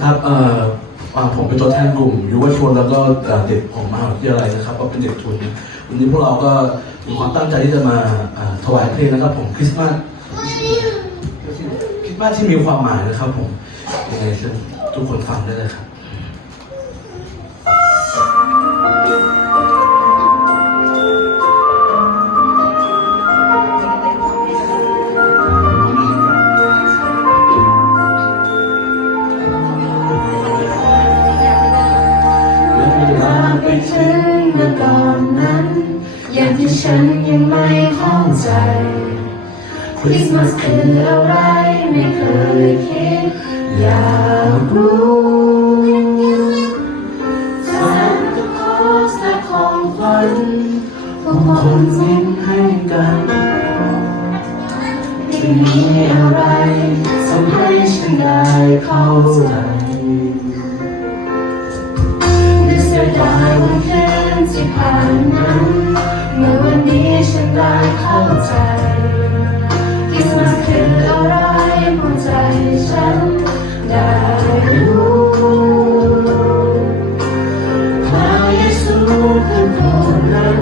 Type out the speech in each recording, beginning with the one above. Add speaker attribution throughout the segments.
Speaker 1: คสวัสดีครับเอ่ออ่าผมเป็นตัวแทนกลุ่มยุวชนแล้วก็เอ่อเด็กของมหาวิทยาลัยนะครับก็เป็นเด็กทุนวันนี้พวกเราก็มีความตั้งใจที่จะมาอ่าถวายเพลงนะครับผมคริสต์มาสคริสต์มาสที่มีความหมายนะครับผมยังไงเชิญทุกคนฟังได้เลยครับ
Speaker 2: ฉันยังไม่เข้าใจคริสต์มาสคืออะไรไม่เคยคิด อยากรู้ซานตาคอสและของขวัญทุกคนยิ้มให้กันไม่มีอะไรทำให้ฉันได้เข้าใจไม่เสีย ได้เข้าใจคริสต์มาสคืออะไรหัวใจฉันได้รู้พระเยซูคือผู้นั้น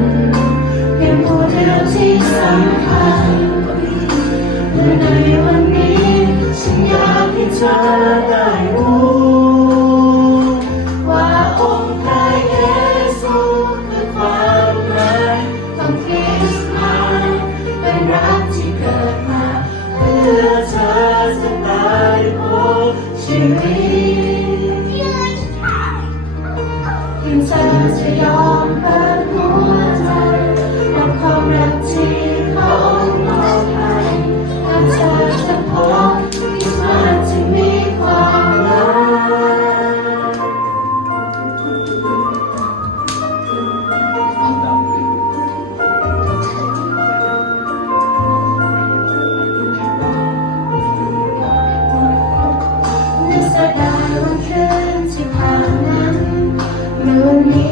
Speaker 2: เป็นผู้เดียวที่สำคัญ ชีวิตเพียงเธอจะยอมเปิดหัวใจรับความรักที่ เมื่อวันนี้